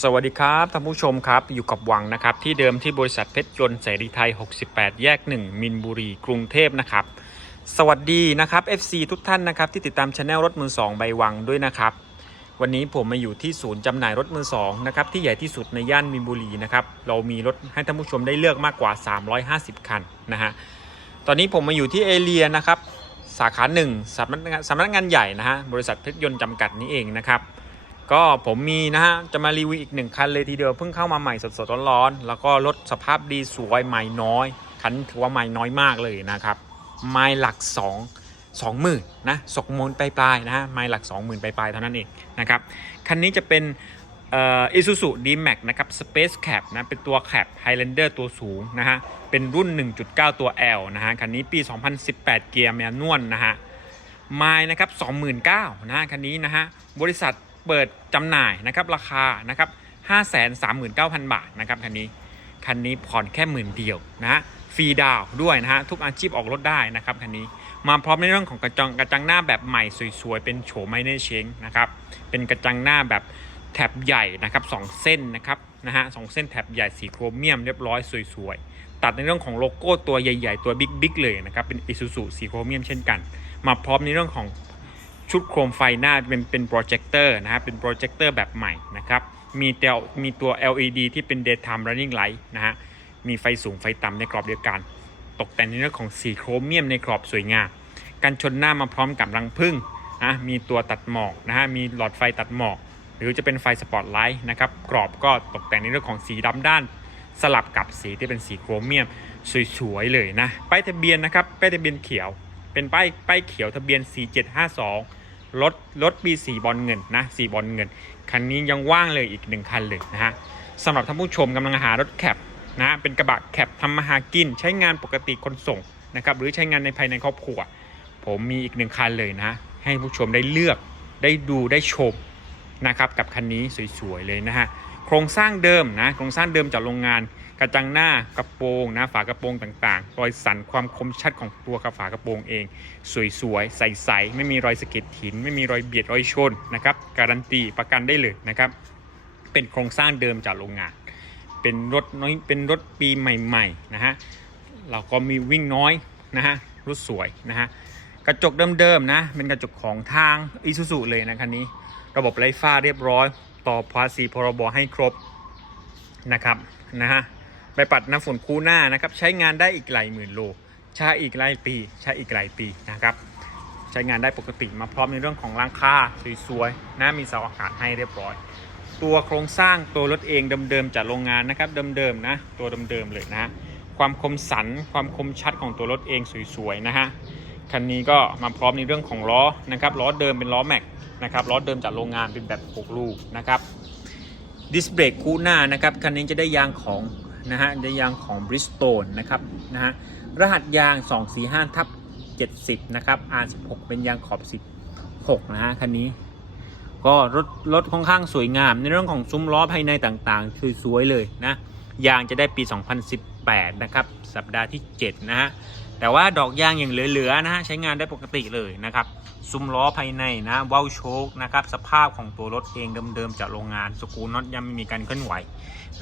สวัสดีครับท่านผู้ชมครับ อยู่กับหวังนะครับ ที่เดิมที่บริษัทเพชรยนต์เสรีไทย 68 แยก 1 มินบุรีกรุงเทพนะครับ สวัสดีนะครับ FC ทุกท่านนะครับ ที่ติดตามช anel รถมือ2ใบวังด้วยนะครับ วันนี้ผมมาอยู่ที่ศูนย์จำหน่ายรถมือ2นะครับ ที่ใหญ่ที่สุดในย่านมินบุรีนะครับ เรามีรถให้ท่านผู้ชมได้เลือกมากกว่า 350 คันนะฮะตอนนี้ผมมาอยู่ที่เอเรียนะครับสาขาหนึ่งสำนักงานสำนักงานใหญ่นะฮะบริษัทเพชรยนต์จำกัดนี้เองนะครับ ก็ผมมีนะฮะ จะมารีวิวอีกหนึ่งคันเลยทีเดียวเพิ่งเข้ามาใหม่สดๆร้อนๆแล้วก็รถสภาพดีสวยใหม่น้อย คันถือว่าใหม่น้อยมากเลยนะครับ ไมล์หลัก 2 20,000นะสกมูลปลายๆนะฮะไมล์หลัก 20,000ปลายๆเท่านั้นเองนะครับ คันนี้จะเป็นอ่อ Isuzu D-Max นะครับ Space Cab นะเป็นตัว Cab Highlander ตัวสูงนะฮะเป็นรุ่น 1.9 ตัว L นะฮะคันนี้ปี 2018 เกียร์แมนนวลนะฮะไมล์นะครับ29,000นะฮะคันนี้นะฮะบริษัท เปิดจำหน่ายนะครับราคานะครับ539,000 บาทนะครับคันนี้คันนี้ผ่อนแค่หมื่นเดียวนะฮะฟรีดาวด้วยนะฮะทุกอาชีพออกรถได้นะครับคันนี้มาพร้อมในเรื่องของกระจังกระจังหน้าแบบใหม่สวยๆ เป็นโฉมไม่ได้เชงนะครับเป็นกระจังหน้าแบบแถบใหญ่นะครับสองเส้นนะครับนะฮะสองเส้นแถบใหญ่สีโครเมียมเรียบร้อยสวยๆ ตัดในเรื่องของโลโก้ตัวใหญ่ๆ ตัวบิ๊กๆเลยนะครับเป็น Isuzu สีโครเมียมเช่นกัน มาพร้อมในเรื่องของ ชุดโครมไฟหน้าเป็นเป็นโปรเจคเตอร์นะฮะเป็นโปรเจคเตอร์แบบใหม่นะครับมีเตวมีตัว LED ที่เป็น daytime running light นะฮะมีไฟสูงไฟต่ำในกรอบเดียวกัน ตกแต่งในเรื่องของสีโครเมียมในกรอบสวยงามกันชนหน้ามาพร้อมกับรังผึ้งนะมีตัวตัดหมอกนะฮะมีหลอดไฟตัดหมอก หรือจะเป็นไฟสปอตไลท์นะครับกรอบก็ตกแต่งในเรื่องของสีดำด้านสลับกับสีที่เป็นสีโครเมียม สวยๆเลยนะป้ายทะเบียนนะครับป้ายทะเบียนเขียว เป็นป้ายป้ายเขียวทะเบียน 4752 รถรถปีสีบอลเงินนะสีบอลเงิน คันนี้ยังว่างเลยอีกหนึ่งคันเลยนะฮะสำหรับท่านผู้ชมกำลังหารถแคปนะเป็นกระบะแคปทำมาหากิน ใช้งานปกติคนส่งนะครับหรือใช้งานในภายในครอบครัว ผมมีอีกหนึ่งคันเลยนะ ให้ผู้ชมได้เลือกได้ดูได้ชมนะครับกับคันนี้สวยๆเลยนะฮะ ครงสร้างเดิมนะโครงสร้างเดิมจากโรงงาน กระจังหน้ากระโปรงนะฝากระโปรงต่างๆ รอยสันความคมชัดของตัวกระฝากระโปรงเอง สวยๆ ใสๆ ไม่มีรอยสะเก็ดหิน ไม่มีรอยเบียดรอยชนนะครับการันตีประกันได้เลยนะครับ เป็นโครงสร้างเดิมจากโรงงาน เป็นรถน้อยเป็นรถปีใหม่ๆนะฮะเราก็มีวิ่งน้อยนะฮะรถสวยนะฮะกระจกเดิมๆนะเป็นกระจกของทางอิซูซุเลยนะคันนี้ ระบบไร้ฟ้าเรียบร้อย ต่อภาษีพรบให้ครบนะครับนะฮะใบปัดน้ำฝนคู่หน้านะครับ ใช้งานได้อีกหลายหมื่นโลใช้อีกหลายปี ใช้อีกหลายปีนะครับใช้งานได้ปกติมาพร้อมในเรื่องของร่างค่าสวยๆนะมีเสาอากาศให้เรียบร้อย ตัวโครงสร้างตัวรถเองเดิมๆจากโรงงานนะครับเดิมๆนะตัวเดิมๆเลยนะฮะความคมสันความคมชัดของตัวรถเองสวยๆนะฮะ คันนี้ก็มาพร้อมในเรื่องของล้อนะครับล้อเดิมเป็นล้อแม็กนะครับล้อเดิมจากโรงงานเป็นแบบ 6 ลูกนะครับดิสเบรกคู่หน้านะครับคันนี้จะได้ยางของนะฮะได้ยางของ Bridgestone นะครับนะฮะรหัสยาง 245ทับ70นะครับ R16 เป็นยางขอบ 16 นะฮะคันนี้ ก็รถรถค่อนข้างสวยงาม ในเรื่องของซุ้มล้อภายในต่างๆสวยๆเลยนะยางจะได้ปี 2018 นะครับ สัปดาห์ที่ 7 นะฮะ แต่ว่าดอกยางอยังเหลือๆนะฮะใช้งานได้ปกติเลยนะครับ ซุ้มล้อภายในนะเว้าโชคนะครับสภาพของตัวรถเองเดิมๆจากโรงงานสกูน็อตยังไม่มีการเคลื่อนไหว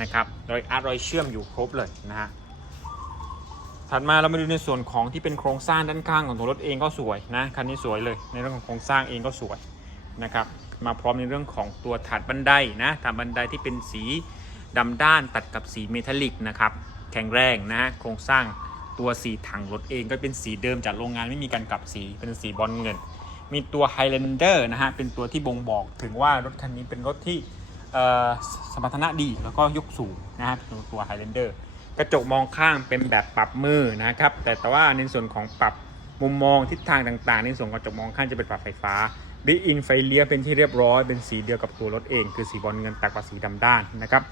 นะครับรอยอาร์รอยเชื่อมอยู่ครบเลยนะฮะถัดมาเรามาดูในส่วนของที่เป็นโครงสร้างด้านข้างของตัวรถเองก็สวยนะคันนี้สวยเลย ในเรื่องของโครงสร้างเองก็สวยนะครับมาพร้อมในเรื่องของตัวถาดบันไดนะถาดบันไดที่เป็นสีดำด้านตัดกับสีเมทัลลิกนะครับแข็งแรงนะฮะโครงสร้าง ตัวสีถังรถเองก็เป็นสีเดิมจากโรงงานไม่มีการกลับสีเป็นสีบอลเงิน มีตัว Highlander นะฮะเป็นตัวที่บ่งบอกถึงว่ารถคันนี้เป็นรถที่สมรรถนะดีแล้วก็ยกสูงนะฮะตัวตัว Highlander กระจกมองข้างเป็นแบบปรับมือนะครับแต่แต่ว่าในส่วนของปรับมุมมองทิศทางต่างๆ ในส่วนกระจกมองข้างจะเป็นปรับไฟฟ้าบิอินไฟเลี้ยวเป็นที่เรียบร้อย เป็นสีเดียวกับตัวรถเอง คือสีบอลเงินตัดกับสีดำด้านนะครับ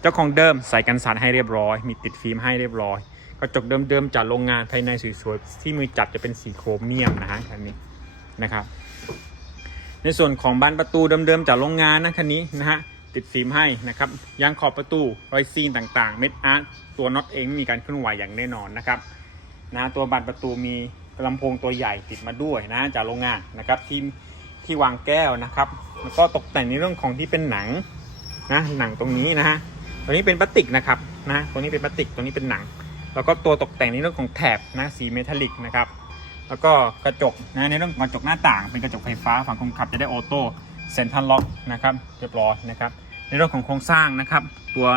เจ้าของเดิมใส่กันสั่นให้เรียบร้อย มีติดฟิล์มให้เรียบร้อย กระจกเดิมๆจากโรงงานภายในสวยๆที่มือจับจะเป็นสีโครเมียมนะฮะคันนี้นะครับ ในส่วนของบานประตูเดิมๆจากโรงงานนะคันนี้นะฮะติดฟิล์มให้นะครับยางขอบประตูรอยซีนต่างๆ เม็ดอาร์ตตัวน็อตเองม่มีการเคลื่อนไหวอย่างแน่นอนนะครับนะตัวบานประตูมีลำโพงตัวใหญ่ติดมาด้วยนะจากโรงงานนะครับที่ที่วางแก้วนะครับแล้วก็ตกแต่งในเรื่องของที่เป็นหนังนะหนังตรงนี้นะฮะตัวนี้เป็นพลาสติกนะครับนะตัวนี้เป็นพลาสติกตัวนี้เป็นหนัง แล้วก็ตัวตกแต่งในเรื่องของแถบนะสีเมทัลลิกนะครับแล้วก็กระจกนะในเรื่องของกระจกหน้าต่าง เป็นกระจกไฟฟ้าฝั่งคนขับจะได้ออโต้เซ็นทรัลล็อกนะครับเรียบร้อยนะครับในเรื่องของโครงสร้างนะครับตัว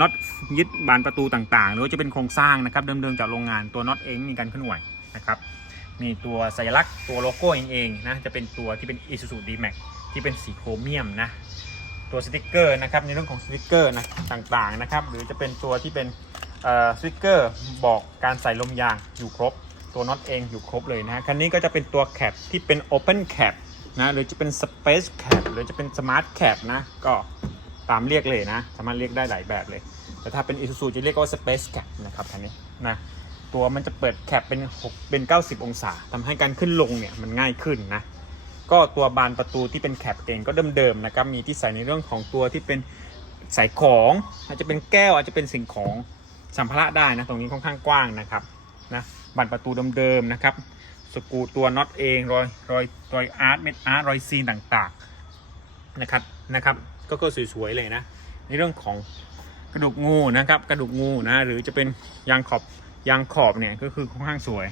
น็อตยึดบานประตูต่างๆ หรือว่าจะเป็นโครงสร้างนะครับเดิมๆจากโรงงานตัวน็อตเองมีการเคลื่อนไหวนะครับมีตัวสัญลักษณ์ตัวโลโก้เองเองนะจะเป็นตัวที่เป็น Isuzu D-Max ที่เป็นสีโครเมียมนะตัวสติกเกอร์นะครับในเรื่องของสติกเกอร์นะต่างๆนะครับหรือจะเป็นตัวที่เป็น สติกเกอร์บอกการใส่ลมยางอยู่ครบ ตัวน็อตเองอยู่ครบเลยนะฮะคันนี้ก็จะเป็นตัวแคปที่เป็น Open Cap นะหรือจะเป็น Space Cap หรือจะเป็น Smart Cap นะก็ตามเรียกเลยนะ สามารถเรียกได้หลายแบบเลย แต่ถ้าเป็น Isuzu จะเรียกว่า Space Cap นะครับคันนี้นะตัวมันจะเปิดแคปเป็น6เป็น 90 องศาทำให้การขึ้นลงเนี่ยมันง่ายขึ้นนะก็ตัวบานประตูที่เป็นแคปเองก็เดิมๆนะครับมีที่ใส่ในเรื่องของตัวที่เป็นใส่ของ อาจจะเป็นแก้วอาจจะเป็นสิ่งของ สัมภาระได้นะตรงนี้ค่อนข้างกว้างนะครับนะบานประตูเดิมๆนะครับสกรูตัวน็อตเองรอยรอยรอยอาร์ตเม็ดอาร์ตรอยซีนต่างๆนะครับนะครับก็ก็สวยๆเลยนะในเรื่องของกระดูกงูนะครับกระดูกงูนะหรือจะเป็นยางขอบยางขอบเนี่ยก็คือค่อนข้างสวย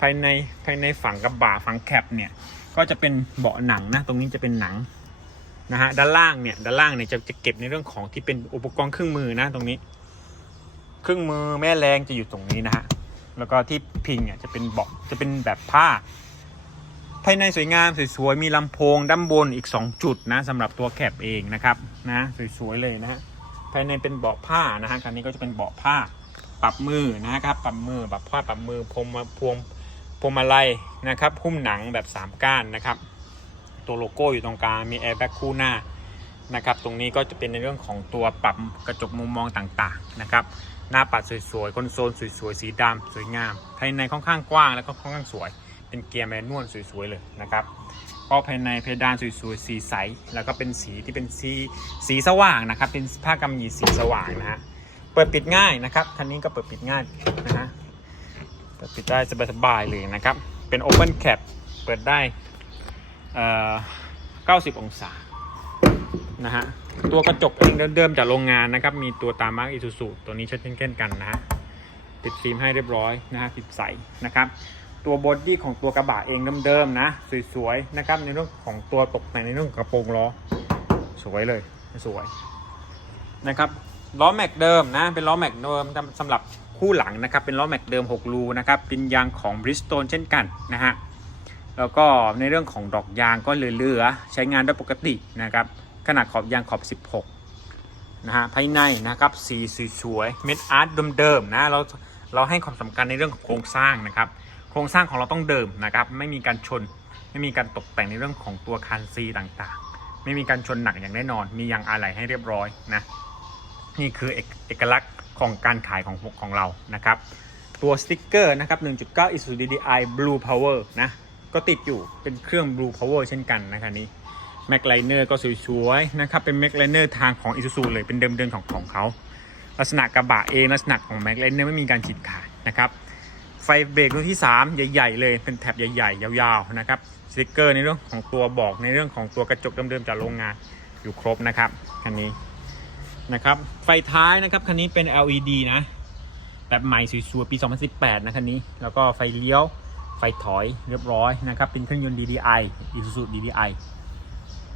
ภายในภายในฝั่งกระบะฝั่งแคปเนี่ยก็จะเป็นเบาะหนังนะตรงนี้จะเป็นหนังนะฮะด้านล่างเนี่ยด้านล่างเนี่ยจะจะเก็บในเรื่องของที่เป็นอุปกรณ์เครื่องมือนะตรงนี้ เครื่องมือแม่แรงจะอยู่ตรงนี้นะฮะ แล้วก็ที่พิงเนี่ยจะเป็นเบาะจะเป็นแบบผ้า ภายในสวยงามสวยๆมีลำโพงด้านบนอีก 2 จุดนะสำหรับตัวแคปเองนะครับนะสวยๆเลยนะฮะภายในเป็นเบาะผ้านะฮะคันนี้ก็จะเป็นเบาะผ้าปรับมือนะครับปรับมือปรับผ้าปรับมือพรมพวงพวงมาลัยนะครับหุ้มหนังแบบ 3 ก้านนะครับ ตัวโลโก้อยู่ตรงกลางมีแอร์แบ็กคู่หน้านะครับ ตรงนี้ก็จะเป็นในเรื่องของตัวปรับกระจกมุมมองต่างๆนะครับ หน้าปัดสวยๆคอนโซลสวยๆ สีดำสวยงาม ภายในค่อนข้างกว้างแล้วก็ค่อนข้างสวย เป็นเกียร์แมนนวลสวยๆเลยนะครับก็ภายในเพดานสวยๆ สีใส แล้วก็เป็นสีที่เป็นสีสีสว่างนะครับ เป็นผ้ากำหยี่สีสว่างนะฮะ เปิดปิดง่ายนะครับ คันนี้ก็เปิดปิดง่ายนะฮะ เปิดปิดได้สบายๆเลยนะครับ เป็น Open Cap เปิดได้เอ่อ90 องศา นะฮะตัวกระจกเองเดิมๆจากโรงงานนะครับ มีตัวตามมาร์กอิซูซูตัวนี้เช่นเช่นกันนะฮะติดฟิล์มให้เรียบร้อยนะฮะติดใสนะครับ ตัวบอดี้ของตัวกระบะเองเดิมๆนะสวยๆนะครับในเรื่องของตัวตกแต่งในเรื่องกระโปรงล้อสวยเลยสวยนะครับล้อแม็กเดิมนะเป็นล้อแม็กเดิมสำหรับคู่หลังนะครับเป็นล้อแม็กเดิม 6 รูนะครับเป็นยางของ Bridgestone เช่นกันนะฮะแล้วก็ในเรื่องของดอกยางก็เหลือๆใช้งานได้ปกตินะครับ ขนาดขอบยางขอบ 16 นะฮะ ภายในนะครับ สีสวยๆ เม็ดอาร์ตเดิมๆนะ เราเราให้ความสำคัญในเรื่องของโครงสร้างนะครับ โครงสร้างของเราต้องเดิมนะครับ ไม่มีการชน ไม่มีการตกแต่งในเรื่องของตัวคันซีต่างๆ ไม่มีการชนหนักอย่างแน่นอน มียางอะไหล่ให้เรียบร้อยนะ นี่คือเอกเอกลักษณ์ของการขายของของเรา นะครับ ตัวสติ๊กเกอร์นะครับ 1.9 Isuzu DDI Blue Power นะ ก็ติดอยู่เป็นเครื่อง Blue Power เช่นกันนะครับนี้ แม็กไลเนอร์ก็สวยๆนะครับ เป็นแม็กไลเนอร์ทางของ Isuzu เลยเป็นเดิมๆของของเขา ลักษณะกระบะเองลักษณะของแม็กไลเนอร์ไม่มีการฉีดขาดนะครับ ไฟเบรกรุ่นที่ 3 ใหญ่ๆ เลยเป็นแถบใหญ่ๆ ยาวๆนะครับสติกเกอร์ในเรื่องของตัวบอกในเรื่องของตัวกระจกเดิมๆจากโรงงานอยู่ครบนะครับคันนี้นะครับไฟท้ายนะครับคันนี้เป็น LED นะแบบใหม่สวยๆปี 2018 นะคันนี้ แล้วก็ไฟเลี้ยวไฟถอยเรียบร้อยนะครับ เป็นเครื่องยนต์ DDI Isuzu DDI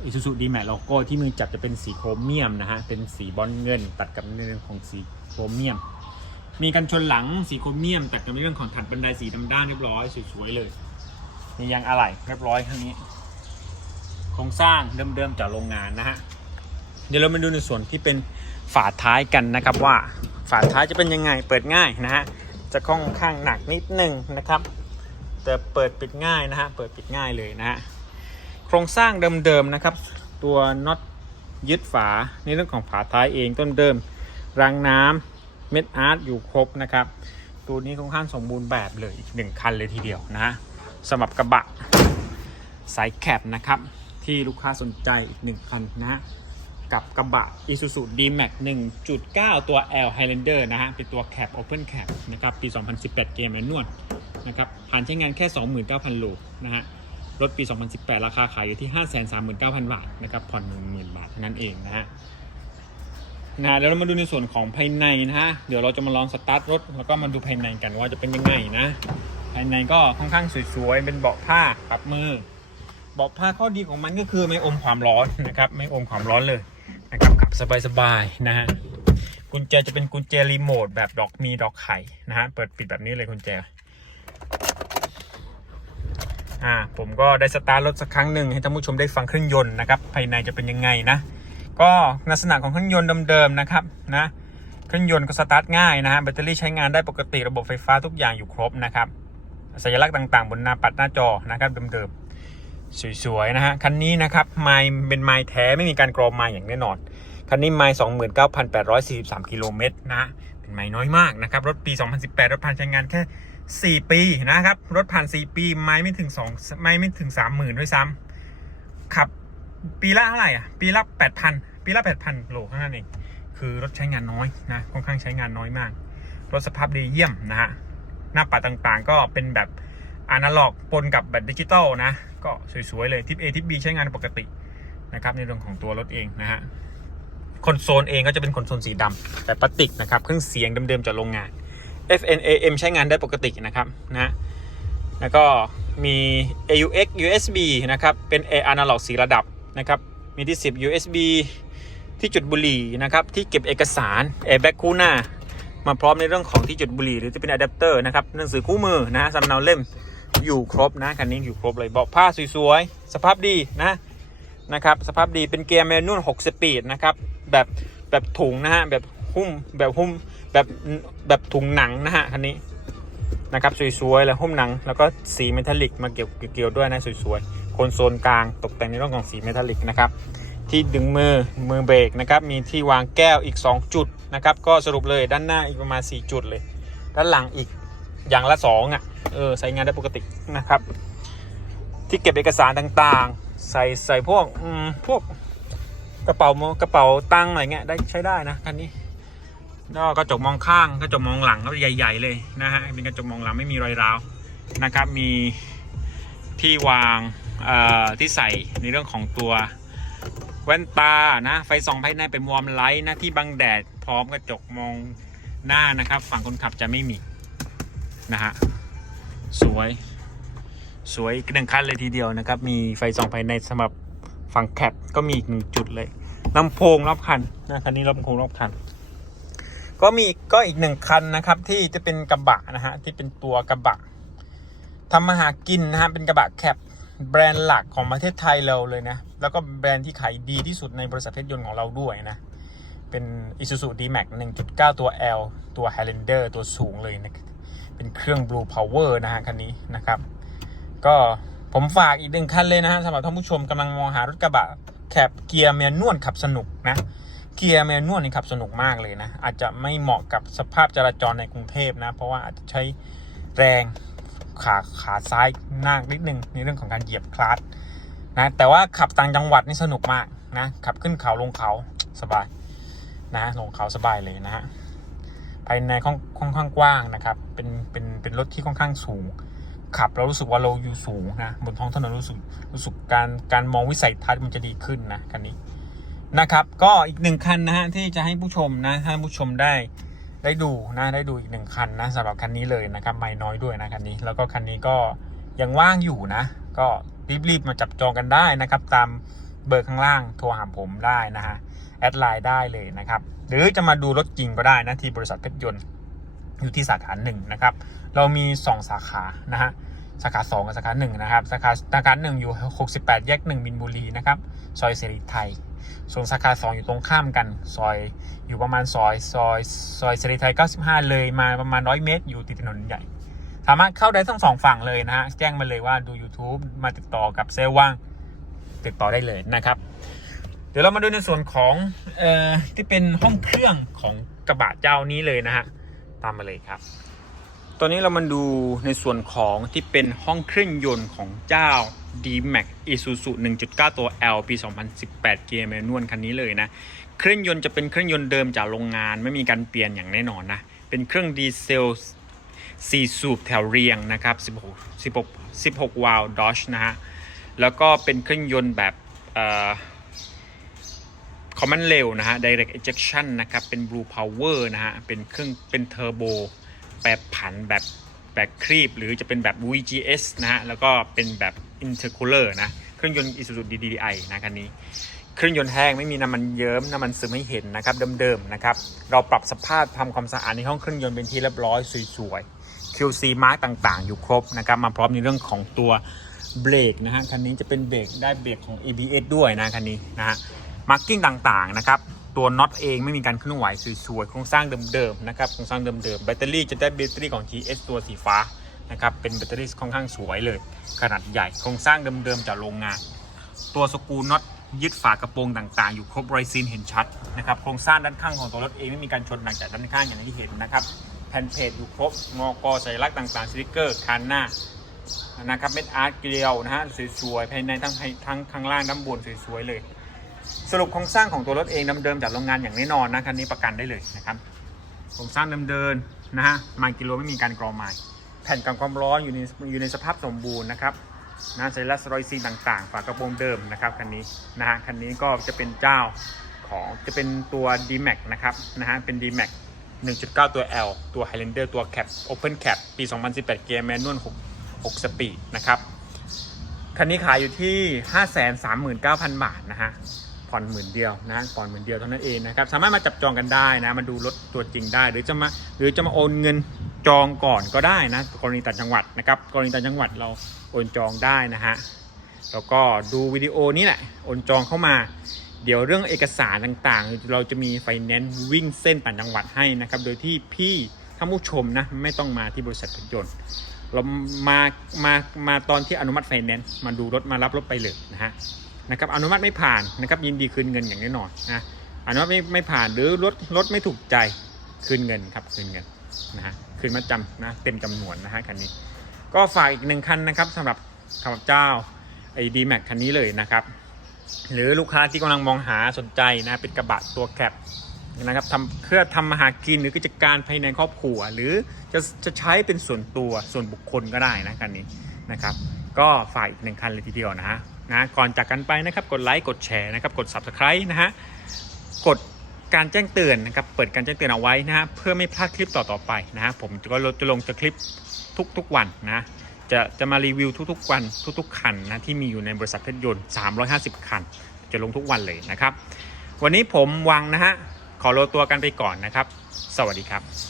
Isuzu D-Max โลโก้ที่มือจับจะเป็นสีโครเมียมนะฮะ เป็นสีบอลเงิน ตัดกับในเรื่องของสีโครเมียม มีกันชนหลังสีโครเมียม ตัดกับในเรื่องของถัดบันไดสีดำด้านเรียบร้อยสวยๆเลยมียางอะไหล่เรียบร้อยคันนี้ โครงสร้างเดิมๆจากโรงงานนะฮะ เดี๋ยวเรามาดูในส่วนที่เป็นฝาท้ายกันนะครับว่าฝาท้ายจะเป็นยังไง เปิดง่ายนะฮะ จะค่อนข้างหนักนิดนึงนะครับ แต่เปิดปิดง่ายนะฮะ เปิดปิดง่ายเลยนะฮะ โครงสร้างเดิมๆนะครับ ตัวน็อตยึดฝาในเรื่องของฝาท้ายเองต้นเดิมรางน้ำเม็ดอาร์ตอยู่ครบนะครับ ตัวนี้ค่อนข้างสมบูรณ์แบบเลยอีกหนึ่งคันเลยทีเดียวนะสำหรับกระบะสายแคบนะครับ ที่ลูกค้าสนใจอีกหนึ่งคันนะฮะกับกระบะ Isuzu D-Max 1.9 ตัว L Highlander นะฮะ เป็นตัว Cap Open Cap นะครับ ปี 2018 เกมแมนนวลนะครับ ผ่านใช้งานแค่ 29,000 โลนะฮะ รถปี 2018 ราคาขายอยู่ที่ 539,000 บาทนะครับ ผ่อน 10,000 บาทเท่านั้นเองนะฮะนะเดี๋ยวเรามาดูในส่วนของภายในนะฮะ เดี๋ยวเราจะมาลองสตาร์ทรถแล้วก็มาดูภายในกันว่าจะเป็นยังไงนะ ภายในก็ค่อนข้างสวยๆ เป็นเบาะผ้าปรับมือ เบาะผ้าข้อดีของมันก็คือไม่อมความร้อนนะครับ ไม่อมความร้อนเลยนะครับขับสบายๆนะฮะ กุญแจจะเป็นกุญแจรีโมทแบบดอกมีดอกไข่นะฮะ เปิดปิดแบบนี้เลยกุญแจ อ่าผมก็ได้สตาร์ทรถสักครั้งหนึ่งให้ท่านผู้ชมได้ฟังเครื่องยนต์นะครับภายในจะเป็นยังไงนะ ก็ลักษณะของเครื่องยนต์เดิมๆนะครับนะเครื่องยนต์ก็สตาร์ทง่ายนะฮะแบตเตอรี่ใช้งานได้ปกติระบบไฟฟ้าทุกอย่างอยู่ครบนะครับสัญลักษณ์ต่างๆ บนหน้าปัดหน้าจอนะครับเดิมๆสวยๆนะฮะคันนี้นะครับไมล์เป็นไมล์แท้ไม่มีการกรองไมล์อย่างแน่นอนคันนี้ไมล์29,843 กิโลเมตรนะฮะเป็นไมล์น้อยมากนะครับรถปี 2018รถผ่านใช้งานแค่ 4 ปีนะครับ รถผ่าน 4 ปีไมล์ไม่ถึง2ไมล์ไม่ถึง 30,000 ด้วยซ้ำขับปีละเท่าไหร่อะ ปีละ8,000 ปีละ 8,000โลเท่านั้นเองคือรถใช้งานน้อยนะค่อนข้างใช้งานน้อยมาก รถสภาพดีเยี่ยมนะฮะหน้าปัดต่างๆ ก็เป็นแบบอนาล็อกปนกับแบบดิจิตอลนะ ก็สวยๆเลยทิป A ทิป B ใช้งานปกตินะครับในเรื่องของตัวรถเองนะฮะคอนโซลเองก็จะเป็นคอนโซลสีดำแต่พลาสติกนะครับเครื่องเสียงเดิมๆจากโรงงาน FN AM ใช้งานได้ปกตินะครับนะแล้วก็มี AUX USB นะครับ เป็น AR analog สีระดับนะครับ มีที่ 10 USB ที่จุดบุหรี่นะครับ ที่เก็บเอกสาร airbag คู่หน้า มาพร้อมในเรื่องของที่จุดบุหรี่ หรือจะเป็นอะแดปเตอร์นะครับ หนังสือคู่มือนะสำเนาเล่มอยู่ครบนะคันนี้อยู่ครบเลยเบาะผ้าสวยๆ สภาพดีนะนะครับ สภาพดีเป็นเกียร์แมนนวล6สปีดนะครับ แบบแบบถุงนะฮะแบบ หุ้มแบบหุ้มแบบแบบถุงหนังนะฮะคันนี้นะครับสวยๆแล้วหุ้มหนัง แล้วก็สีเมทัลลิกมาเกี่ยวเกี่ยวด้วยนะสวยๆโคนโซนกลางตกแต่งในเรื่องของสีเมทัลลิกนะครับที่ดึงมือมือเบรกนะครับมีที่วางแก้วอีก 2 จุดนะครับก็สรุปเลยด้านหน้าอีกประมาณ 4 จุดเลย ด้านหลังอีกอย่างละ 2อะเออใช้งานได้ปกตินะครับ ที่เก็บเอกสารต่างๆ ใส่ใส่พวกพวกกระเป๋ากระเป๋าตังอะไรเงี้ยได้ใช้ได้นะคันนี้ ก็กระจกมองข้างกระจกมองหลังก็ใหญ่ ๆ เลยนะฮะเป็นกระจกมองหลังไม่มีรอยร้าวนะครับ มีที่วางที่ใส่ในเรื่องของตัวแว่นตานะไฟส่องภายในเป็นวอร์มไลท์นะที่บังแดดพร้อมกระจกมองหน้านะครับ ฝั่งคนขับจะไม่มีนะฮะสวยสวยหนึ่งคันเลยทีเดียวนะครับ มีไฟส่องภายในสำหรับฝั่งแคปก็มีอีกหนึ่งจุดเลยลำโพงรอบคันนะคันนี้ลำโพงรอบคัน ก็มีก็อีกหนึ่งคันนะครับ ที่จะเป็นกระบะนะฮะที่เป็นตัวกระบะทำมาหากินนะฮะเป็นกระบะแคปแบรนด์หลักของประเทศไทยเราเลยนะ แล้วก็แบรนด์ที่ขายดีที่สุดในบริษัทเพชรยนต์ของเราด้วยนะ เป็น Isuzu D-Max 1.9 ตัว L ตัว Highlander ตัวสูงเลยนะเป็นเครื่อง Blue Power นะฮะคันนี้นะครับ ก็ผมฝากอีกหนึ่งคันเลยนะฮะสำหรับท่านผู้ชมกำลังมองหารถกระบะแคปเกียร์แมนนวลขับสนุกนะ เกียร์แมนนวลนี่ขับสนุกมากเลยนะ อาจจะไม่เหมาะกับสภาพจราจรในกรุงเทพนะ เพราะว่าอาจจะใช้แรงขาขาซ้ายหน้านิดนึงในเรื่องของการเหยียบคลัตช์นะแต่ว่าขับต่างจังหวัดนี่สนุกมากนะขับขึ้นเขาลงเขาสบายนะลงเขาสบายเลยนะฮะภายในค่อนค่อนข้างกว้างนะครับเป็นเป็นเป็นรถที่ค่อนข้างสูง ขับแล้วรู้สึกว่าเราอยู่สูงนะบนท้องถนนรู้สึกรู้สึกการการมองวิสัยทัศน์มันจะดีขึ้นนะคันนี้ นะครับ ก็อีกหนึ่งคันนะฮะที่จะให้ผู้ชมนะให้ผู้ชมได้ได้ดูนะได้ดูอีกหนึ่งคันนะสำหรับคันนี้เลยนะครับไม่น้อยด้วยนะคันนี้ แล้วก็คันนี้ก็ยังว่างอยู่นะ ก็รีบๆมาจับจองกันได้นะครับ ตามเบอร์ข้างล่างโทรหาผมได้นะฮะแอดไลน์ได้เลยนะครับ หรือจะมาดูรถจริงก็ได้นะที่บริษัทเพชรยนต์อยู่ที่สาขาหนึ่งนะครับ เรามี 2 สาขานะฮะสาขา 2 กับสาขา1นะครับ สาขาสาขา1อยู่ 68 แยก 1 มินบุรีนะครับ ซอยเสรีไทย ส่วนสาขา2อยู่ตรงข้ามกัน ซอยอยู่ประมาณซอยซอยซอยเสรีไทย 95 เลยมาประมาณ 100 เมตร อยู่ติดถนนใหญ่ สามารถเข้าได้ทั้งสองฝั่งเลยนะฮะ แจ้งมาเลยว่าดู YouTube มาติดต่อกับเซลว่าง ติดต่อได้เลยนะครับ เดี๋ยวเรามาดูในส่วนของเอ่อที่เป็นห้องเครื่องของกระบะเจ้านี้เลยนะฮะ ตามมาเลยครับ ตอนนี้เรามาดูในส่วนของที่เป็นห้องเครื่องยนต์ของเจ้า D-Max Isuzu 1.9 ตัว L ปี 2018 เกียร์แมนนวลคันนี้เลยนะ เครื่องยนต์จะเป็นเครื่องยนต์เดิมจากโรงงานไม่มีการเปลี่ยนอย่างแน่นอนนะ เป็นเครื่องดีเซล 4 สูบแถวเรียงนะครับ 16 16 16 วาล์วดอชนะฮะ แล้วก็เป็นเครื่องยนต์แบบเอ่อคอมมานเร็วนะฮะ direct ejection นะครับ เป็น blue power นะฮะ เป็นเครื่องเป็นเทอร์โบ แปรผันแบบแบบครีบ หรือจะเป็นแบบ VGS นะฮะ แล้วก็เป็นแบบ intercooler นะ เครื่องยนต์ Isuzu DDI นะคันนี้ เครื่องยนต์แห้งไม่มีน้ำมันเยิ้มน้ำมันซึมให้เห็นนะครับเดิมๆนะครับ เราปรับสภาพทำความสะอาดในห้องเครื่องยนต์เป็นที่เรียบร้อยสวยๆ QC mark ต่างๆ อยู่ครบนะครับ มาพร้อมในเรื่องของตัวเบรกนะฮะคันนี้จะเป็นเบรกได้เบรกของ ABS ด้วยนะคันนี้นะฮะมาร์กิ้งต่างๆนะครับ ตัวน็อตเองไม่มีการเคลื่อนไหวสวยๆโครงสร้างเดิมๆนะครับโครงสร้างเดิมๆแบตเตอรี่จะได้แบตเตอรี่ของ GS ตัวสีฟ้านะครับเป็นแบตเตอรี่ค่อนข้างสวยเลย ขนาดใหญ่โครงสร้างเดิมๆจากโรงงาน ตัวสกูน็อตยึดฝากระโปรงต่างๆ อยู่ครบไรซีนเห็นชัดนะครับโครงสร้างด้านข้างของตัวรถเองไม่มีการชนหนักจากด้านข้างอย่างที่เห็นนะครับแผ่นเพจอยู่ครบงอกอสัญลักษณ์ต่างๆสติกเกอร์คันหน้านะครับเม็ดอาร์ตเกลียวนะฮะสวยๆภายในทั้งทั้งข้างล่างด้านบนสวยๆเลย สรุปโครงสร้างของตัวรถเองเดิมๆจากโรงงานอย่างแน่นอนนะคันนี้ประกันได้เลยนะครับโครงสร้างเดิมๆนะฮะไมล์กิโลไม่มีการกรอไมล์แผ่นกันความร้อนอยู่ในอยู่ในสภาพสมบูรณ์นะครับนะไซรัสรอยซีต่างๆ ฝากระโปรงเดิมนะครับคันนี้นะฮะคันนี้ก็จะเป็นเจ้าของจะเป็นตัว D-Max นะครับนะฮะเป็น D-Max 1.9 ตัว L ตัว Highlander ตัว Cap Open Cap ปี 2018 เกียร์แมนนวล6 6 สปีดนะครับ คันนี้ขายอยู่ที่ 539,000 บาทนะฮะ ผ่อนหมื่นเดียวนะผ่อนหมื่นเดียวเท่านั้นเองนะครับสามารถมาจับจองกันได้นะมาดูรถตัวจริงได้ หรือจะมาหรือจะมาโอนเงินจองก่อนก็ได้นะกรณีต่างจังหวัดนะครับกรณีต่างจังหวัดเราโอนจองได้นะฮะแล้วก็ดูวิดีโอนี้แหละโอนจองเข้ามาเดี๋ยวเรื่องเอกสารต่างๆ เราจะมีไฟแนนซ์วิ่งเส้นต่างจังหวัดให้นะครับ โดยที่พี่ท่านผู้ชมนะไม่ต้องมาที่บริษัทรถยนต์ เรามา มา มาตอนที่อนุมัติไฟแนนซ์มาดูรถมารับรถไปเลยนะฮะ นะครับอนุมัติไม่ผ่านนะครับยินดีคืนเงินอย่างแน่นอนนะอนุมัติไม่ไม่ผ่านหรือรถรถไม่ถูกใจคืนเงินครับคืนเงินนะฮะคืนมาจำนะเต็มจำนวนนะฮะคันนี้ ก็ฝากอีกหนึ่งคันนะครับสำหรับข้าพเจ้าไอ้ดีแม็กคันนี้เลยนะครับหรือลูกค้าที่กำลังมองหาสนใจนะเป็นกระบะตัวแคปนะครับทำเพื่อทำมาหากินหรือกิจการภายในครอบครัว หรือจะจะใช้เป็นส่วนตัวส่วนบุคคลก็ได้นะคันนี้นะครับ ก็ฝากอีกหนึ่งคันเลยทีเดียวนะฮะ นะก่อนจากกันไปนะครับกดไลค์กดแชร์นะครับกด subscribe นะฮะกดการแจ้งเตือนนะครับเปิดการแจ้งเตือนเอาไว้นะฮะเพื่อไม่พลาดคลิปต่อๆไปนะฮะผมก็จะลงจะคลิปทุกๆวันนะจะจะมารีวิวทุกๆวันทุกๆคันนะที่มีอยู่ในบริษัทเพชรยนต์ 350 คัน จะลงทุกวันเลยนะครับ วันนี้ผมวังนะฮะขอโลตัวกันไปก่อนนะครับ สวัสดีครับ